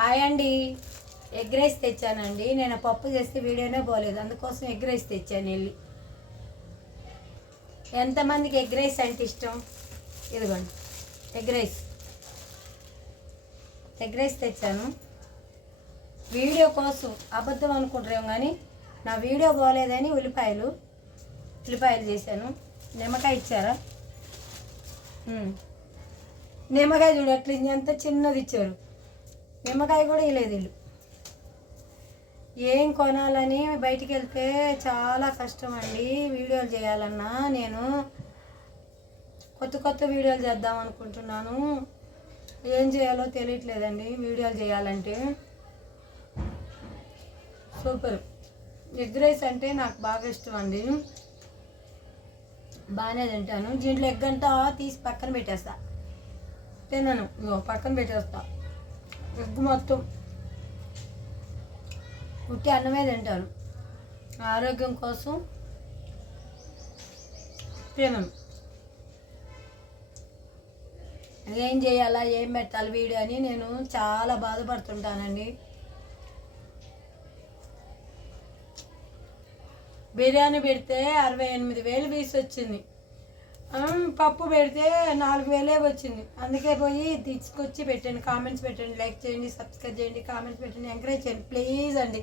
Hi అండి. Egg rice తెచ్చానండి. నేను పప్పు చేస్తే వీడియోనే పోలేదు, అందుకోసం ఎగ్ రైస్ తెచ్చాను వెళ్ళి. ఎంతమందికి ఎగ్ రైస్ అంటే ఇష్టం? ఇదిగోండి ఎగ్ రైస్. ఎగ్ రైస్ తెచ్చాను వీడియో కోసం. అబద్ధం అనుకుంటారేమో కానీ నా వీడియో పోలేదని ఉల్లిపాయలు చేశాను. నిమ్మకాయ ఇచ్చారా? నిమ్మకాయ చూడు అట్లా ఎంత చిన్నది ఇచ్చారు. నిమ్మకాయ కూడా ఇవ్వలేదు వీళ్ళు. ఏం కొనాలని బయటికి వెళ్తే చాలా కష్టం అండి. వీడియోలు చేయాలన్నా నేను కొత్త వీడియోలు చేద్దాం అనుకుంటున్నాను. ఏం చేయాలో తెలియట్లేదండి. వీడియోలు చేయాలంటే సూపర్. ఎగ్ రైస్ అంటే నాకు బాగా ఇష్టం అండి. బాగానే తింటాను. దీంట్లో ఎగ్ అంతా తీసి పక్కన పెట్టేస్తా, తిన్నాను. పక్కన పెట్టేస్తా. ఎగ్ మొత్తం ఉట్టి అన్నమే తింటాను. ఆరోగ్యం కోసం తినను. ఏం చేయాలా, ఏం పెట్టాలి వీడియో అని నేను చాలా బాధపడుతుంటానండి. బిర్యానీ పెడితే 68,000 వ్యూస్ వచ్చింది. పప్పు పెడితే 4,000 వచ్చింది. అందుకే పోయి తీసుకొచ్చి పెట్టండి. కామెంట్స్ పెట్టండి, లైక్ చేయండి, సబ్స్క్రైబ్ చేయండి, కామెంట్స్ పెట్టండి, ఎంకరేజ్ చేయండి ప్లీజ్ అండి.